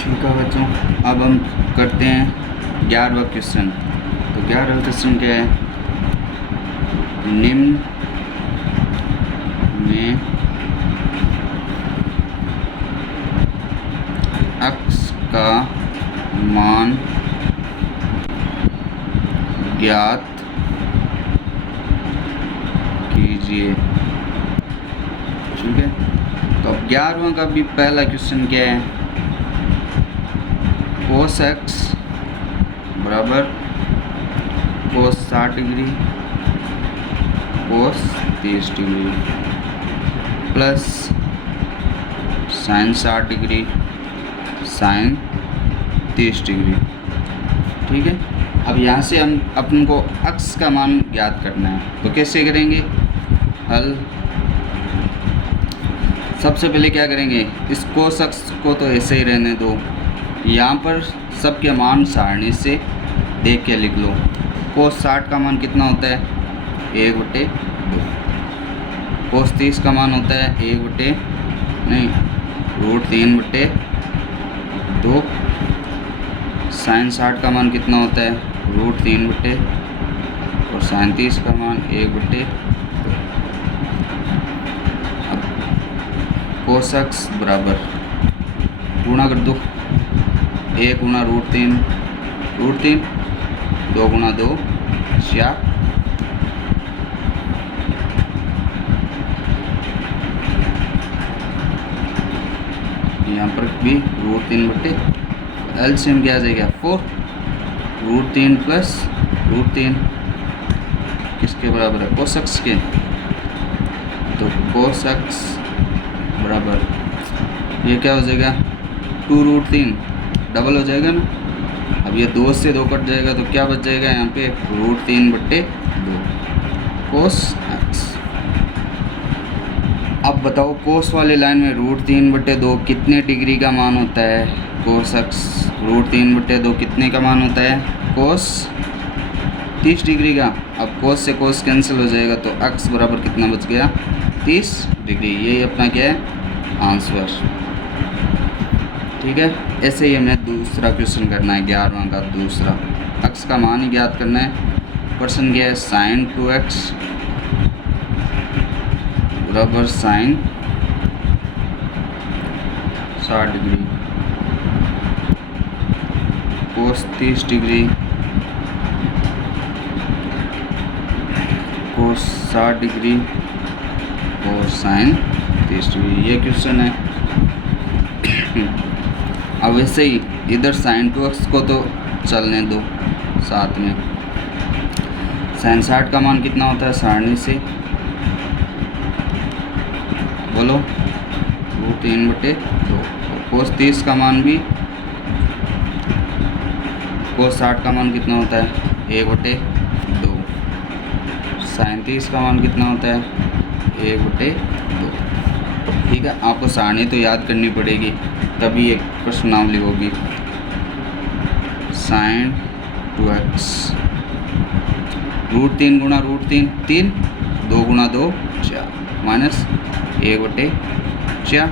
ठीक है बच्चों, अब हम करते हैं 11वां क्वेश्चन। तो 11वां क्वेश्चन क्या है, निम्न में x का मान ज्ञात कीजिए। ठीक है, तो अब 11वां का भी पहला क्वेश्चन क्या है, cos x बराबर cos 60 degree cos 30 degree plus sin 60 degree sin 30 degree. ठीक है, अब यहाँ से हम अपन को x का मान ज्ञात करना है, तो कैसे करेंगे हल। सबसे पहले क्या करेंगे, इस cos x को तो ऐसे ही रहने दो, यहाँ पर सबके मान सारणी से देख के लिख लो। cos 60 का मान कितना होता है 1/2, cos 30 का मान होता है √3/2, sin 60 का मान कितना होता है √3/, और sin 30 का मान 1/2। अब cos x बराबर गुणा कर दो, 1 गुणा √3, 2 गुणा 2 4, यहाँ पर भी √3/, एलसीएम क्या आ जाएगा 4, √3 प्लस √3 किसके बराबर है cos x के, तो cos x बराबर ये क्या हो जाएगा 2√3 डबल हो जाएगा ना। अब ये 2 से 2 कट जाएगा तो क्या बच जाएगा यहाँ पे √3/2 cos x। अब बताओ cos वाले लाइन में √3/2 कितने डिग्री का मान होता है, cos x √3/2 कितने का मान होता है cos 30 डिग्री का। अब cos से cos कैंसिल हो जाएगा तो x बराबर कितना बच गया 30 डिग्री। यही अपना क्या है आंसर। ठीक है, ऐसे ही हमें दूसरा क्वेश्चन करना है 11वां का दूसरा, x का मान ही ज्ञात करना है। क्वेश्चन क्या है, sin 2x बराबर sin 60 degree cos 30 degree cos 60 degree और sin 30 डिग्री, ये क्वेश्चन है। अब वैसे ही इधर sin 2x को तो चलने दो साथ में। sin 60 का मान कितना होता है सारणी से बोलो √3/2, cos 30 का मान भी, cos 60 का मान कितना होता है 1/2, sin 30 का मान कितना होता है 1/2। ठीक है, आपको सारणी तो याद करनी पड़ेगी तभी एक प्रश्नावली होगी। sin 2x √3 गुणा √3 3, 2 गुणा 2 4 माइनस 1/4।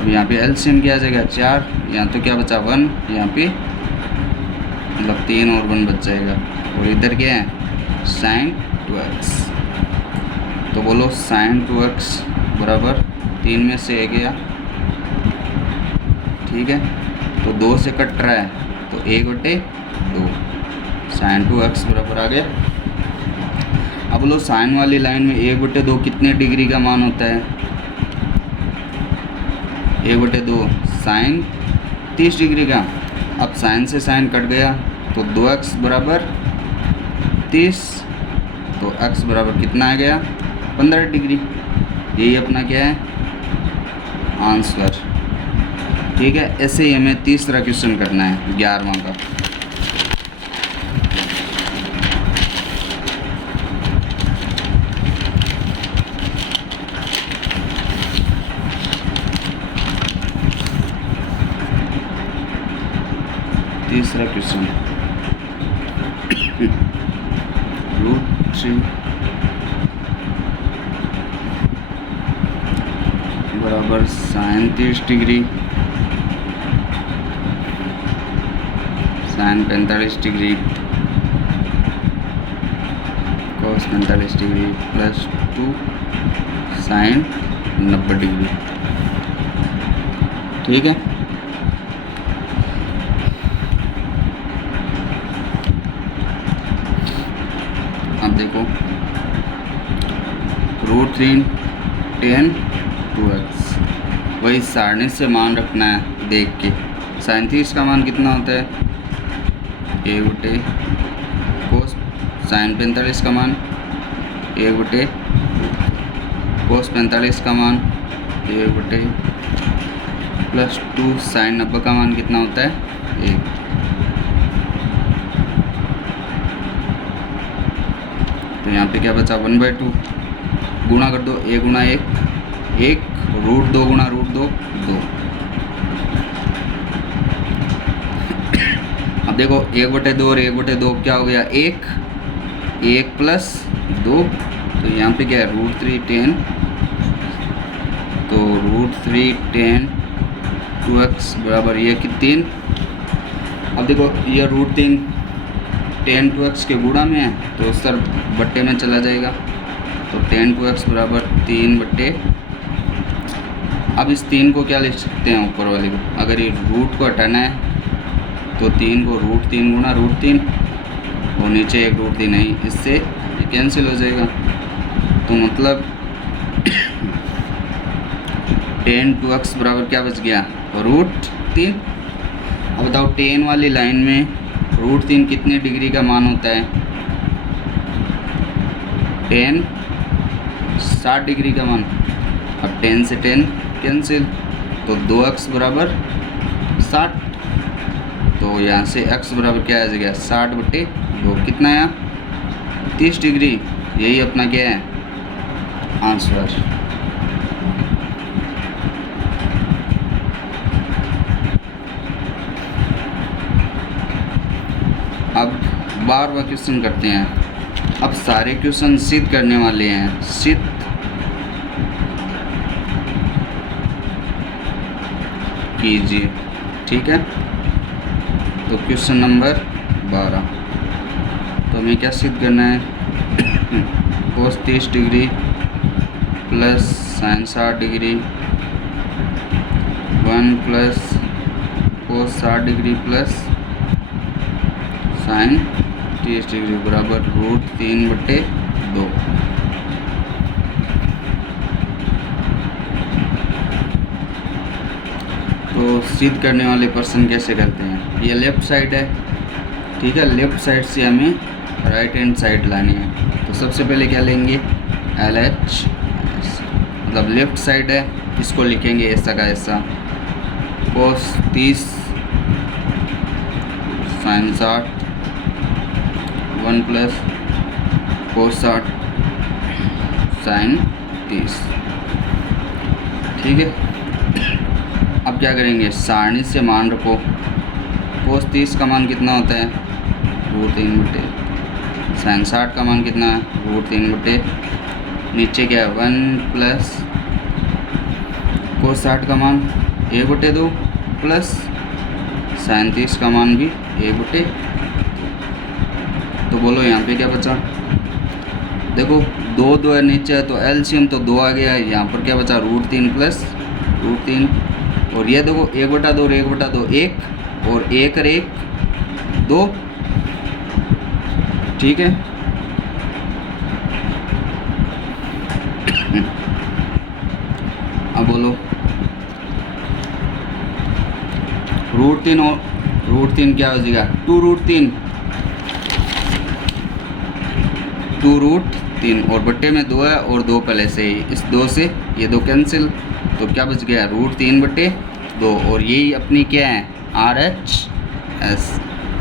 अब यहाँ पे एलसीएम क्या आ जाएगा 4, यहाँ तो क्या बचा 1, यहाँ पे मतलब 3 और 1 बच जाएगा, और इधर क्या है sin 2x। तो बोलो sin 2x बराबर 3 में से 1 गया। ठीक है, तो 2 से कट रहा है तो 1/2 sin 2x बराबर आ गया। अब लो साइन वाली लाइन में 1/2 कितने डिग्री का मान होता है 1/2 sin 30 डिग्री का। अब साइन से साइन कट गया तो 2x बराबर 30, तो x बराबर कितना आ गया 15 डिग्री। यही अपना क्या है आंसर। ठीक है, ऐसे ही हमें तीसरा क्वेश्चन करना है 11वां का। तीसरा क्वेश्चन √3 बराबर sin 30 degree sine 45 degree cos 45 degree plus 2 sine 90 degree. ठीक है, अब देखो √3 tan 2x, वही सारणी से मान रखना है देख के। साइन 30 का मान कितना होता है, a बटे कोस साइन 45 का मान a बटे कोस 45 का मान a बटे प्लस 2 साइन 90 का मान कितना होता है 1। तो यहाँ पे क्या बचा 1/2, गुणा कर दो, a गुणा 1 1, √2 गुणा √2 2। अब देखो 1/2 और 1/2 क्या हो गया 1, 1 प्लस 2, तो यहाँ पे क्या है √3 tan, तो √3 tan 2x बराबर ये कि 3। अब देखो ये √3 tan 2x के गुणा में है तो सर बट्टे में चला जाएगा, तो tan 2x बराबर 3 बट्टे। अब इस 3 को क्या लिख सकते हैं ऊपर वाले को, अगर ये रूट को हटाना है तो 3 को √3 गुणा √3 और नीचे एक √3 नहीं, इससे ये कैंसिल हो जाएगा। तो मतलब tan 2x बराबर क्या बच गया √3। अब बताओ tan वाली लाइन में √3 कितने डिग्री का मान होता है, tan 60 डिग्री का मान। अब 10 से 10 कैंसिल, तो 2x बराबर 60, तो यहाँ से x बराबर क्या आ जाएगा 60/2, कितना आया 30 डिग्री। यही अपना क्या है आंसर। अब 12वां क्वेश्चन करते हैं। अब सारे क्वेश्चन सिद्ध करने वाले हैं, सिद्ध कीजिए। ठीक है, तो क्वेश्चन नंबर 12, तो हमें क्या सिद्ध करना है cos 30 degree plus sign 60 degree 1 plus cos 60 degree plus sign 30 degree बराबर √3/2। तो सिद्ध करने वाले पर्सन कैसे करते हैं, ये लेफ़्ट साइड है, ठीक है, लेफ़्ट साइड से हमें राइट हैंड साइड लानी है। तो सबसे पहले क्या लेंगे LH, मतलब लेफ़्ट साइड है, इसको लिखेंगे ऐसा का ऐसा cos 30 sine 60 1 plus cos 60 sine 30। ठीक है, अब क्या करेंगे सारणी से मान रखो, cos 30 का मान कितना होता है √3/, साइन 60 का मान कितना है √3/, नीचे क्या है 1 प्लस cos 60 का मान 1/2 प्लस साइन 30 का मान भी 1/2। तो बोलो यहाँ पे क्या बचा, देखो 2 है नीचे है, तो एलसीएम तो 2 आ गया है, यहाँ पर क्या बचा √3 प्लस √3, और ये देखो 1/2 और 1/2 1 और 1 और 1 2। ठीक है, अब बोलो √3 और √3 क्या हो जाएगा 2√3 2√3 और बट्टे में 2 है और 2 पहले से ही, इस 2 से ये 2 कैंसिल, तो क्या बच गया √3/2, और यही अपनी क्या है RHS।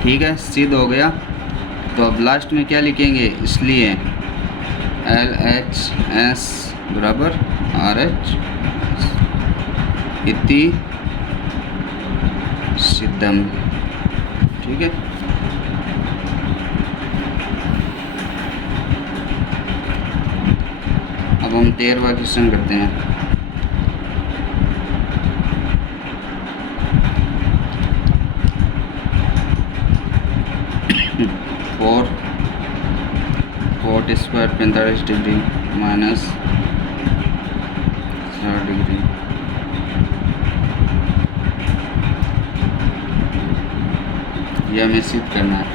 ठीक है, सिद्ध हो गया। तो अब लास्ट में क्या लिखेंगे, इसलिए LHS बराबर RH इति सिद्धम। ठीक है, अब हम 13वां क्वेश्चन करते हैं। Square 45 degree minus 60 degree. ये हमें सिद्ध करना है।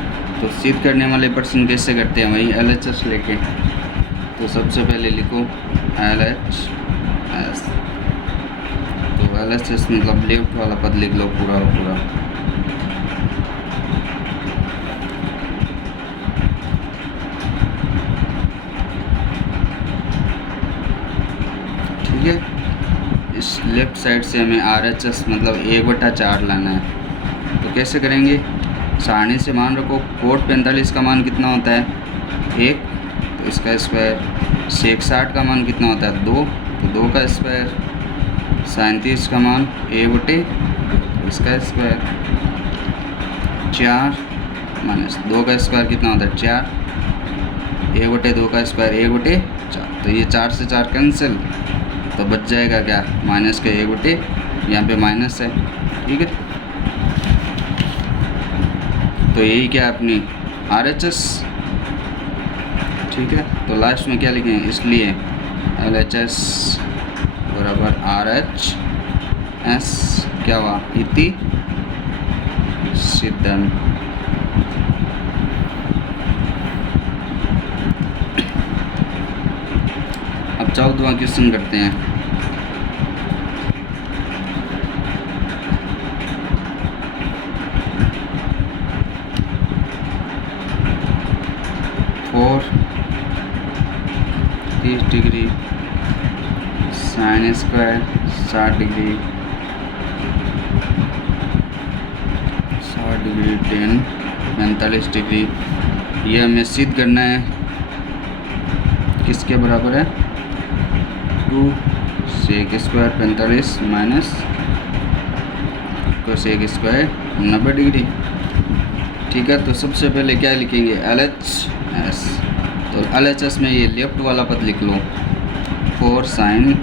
तो सिद्ध करने वाले प्रश्न कैसे करते हैं, वही LHS लेके। तो सबसे पहले लिखो LHS। तो LHS मतलब लेफ्ट वाला पद लिख लो पूरा पूरा। ठीक है, इस लेफ्ट साइड से हमें RHS मतलब 1/4 लाना है। तो कैसे करेंगे, सारणी से मान रखो कोट 45 का मान कितना होता है 1, तो इसका स्क्वायर। सेक 60 का मान कितना होता है 2, तो 2 का स्क्वायर। 37 का मान 1/, इसका स्क्वायर। 4 माइनस 2 का स्क्वायर कितना होता है 4, 1/2 का स्क्वायर 1/4। तो ये 4 से 4 कैंसिल, तो बच जाएगा क्या माइनस का 1/, यहाँ पे माइनस है। ठीक है, तो यही क्या अपनी RHS। ठीक है, तो लास्ट में क्या लिखेंगे, इसलिए LHS बराबर RHS क्या हुआ इति सिद्धम। अब 14वां क्वेश्चन करते हैं। और 30 degree sine square 60 degree 10 45 degree. ये हमें सिद्ध करना है, किसके बराबर है 2 sec square 45 minus cosec square 90 degree. ठीक है, तो सबसे पहले क्या लिखेंगे LHS। तो LHS में ये लेफ्ट वाला पद लिख लो 4 साइन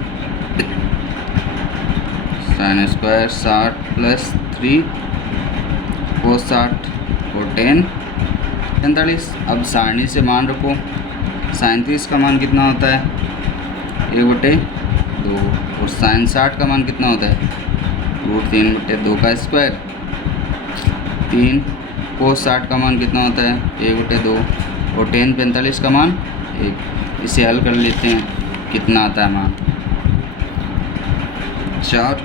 स्क्वायर 60 प्लस 3 कोस 60 और 10 45। अब सारणी से मान रखो 37 का मान कितना होता है 1/2 और साइन 60 का मान कितना होता है √3/2 का स्क्वायर। 3 कोस 60 का मान कितना होता है 1/2 और 10 45 का मान 1। इसे हल कर लेते हैं, कितना आता है मान 4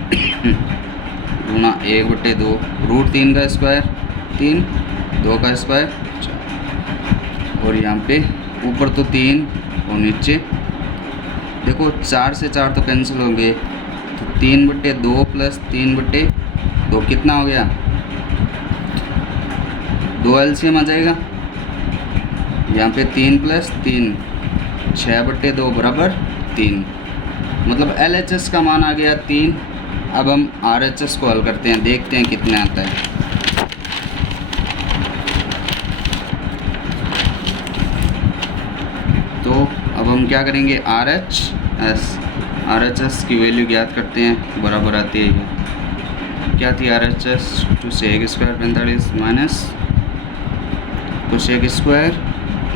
गुना 1/2 √3 का स्क्वायर 3 2 का स्क्वायर 4। और यहाँ पे ऊपर तो 3 और नीचे देखो 4 से 4 तो कैंसिल हो गए, तो 3/2 प्लस 3/2 कितना हो गया 2 LCM आ जाएगा। यहाँ पे 3 प्लस 3 6/2 बराबर 3, मतलब LHS का मान आ गया 3। अब हम RHS को हल करते हैं, देखते हैं कितने आता है। तो अब हम क्या करेंगे RHS की वैल्यू ज्ञात करते हैं, बराबर आती है ये क्या थी RHS 2 sec square 45 minus cosec square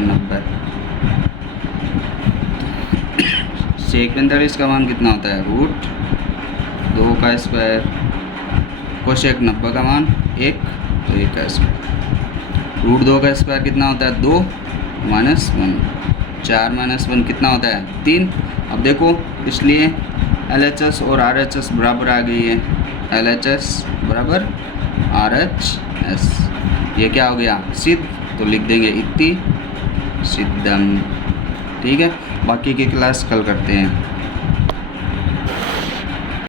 90। Sec 45 का मान कितना होता है √2 का स्क्वायर। कोसेक 90 का मान 1, तो 1 का स्क्वायर। √2 का स्क्वायर कितना होता है 2 माइनस 1, 4 माइनस 1 कितना होता है 3। अब देखो इसलिए LHS और RHS बराबर आ गई है, LHS बराबर RHS। ये क्या हो गया सिद्ध, तो लिख देंगे इति सिद्धम। ठीक है, बाकी की क्लास कल करते हैं।